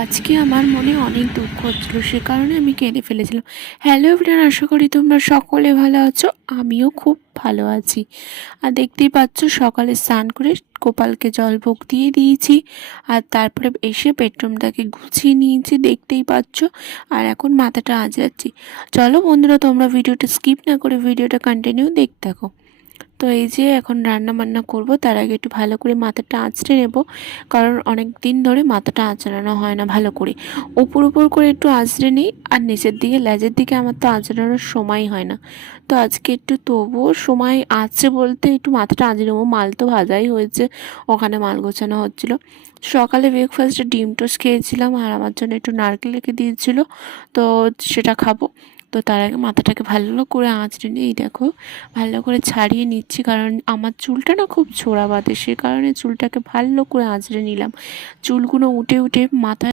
আজকে আমার মনে অনেক দুঃখ হচ্ছিল, সে কারণে আমি কেঁদে ফেলেছিলাম। হ্যালো এভরিওয়ান, আশা করি তোমরা সকলে ভালো আছো। আমিও খুব ভালো আছি। আর দেখতেই পাচ্ছ, সকালে স্নান করে গোপালকে জলভোগ দিয়ে দিয়েছি। আর তারপরে এসে বেডরুমটাকে গুছিয়ে নিয়েছি, দেখতেই পাচ্ছ। আর এখন মাথাটা আঁচড়াচ্ছি। চলো বন্ধুরা, তোমরা ভিডিওটা স্কিপ না করে ভিডিওটা কন্টিনিউ দেখতে থাকো। তো এই যে এখন রান্না বান্না করব, তার আগে একটু ভালো করে মাথাটা আঁচড়ে নেব, কারণ অনেক দিন ধরে মাথাটা আঁচড়ানো হয় না ভালো করে। উপর উপর করে একটু আঁচড়ে নিই, আর নিচের দিকে লেজের দিকে আমার তো আঁচড়ানোর সময় হয় না। তো আজকে একটু তবুও সময় আছে বলতে একটু মাথাটা আঁচড়ে নেবো। মাল তো ভাজাই হয়েছে, ওখানে মাল গোছানো হচ্ছিলো। সকালে ব্রেকফাস্টে ডিম টোস্ট খেয়েছিলাম, আর আমার জন্য একটু নারকেল রেখে দিয়েছিল, তো সেটা খাবো। তো তার আগে মাথাটাকে ভালো করে আঁচড়ে নিয়ে এই দেখো ভালো করে ছাড়িয়ে নিচ্ছি, কারণ আমার চুলটা না খুব ছোড়া বাঁধে, সে কারণে চুলটাকে ভালো করে আঁচড়ে নিলাম। চুলগুলো উঠে উঠে মাথায়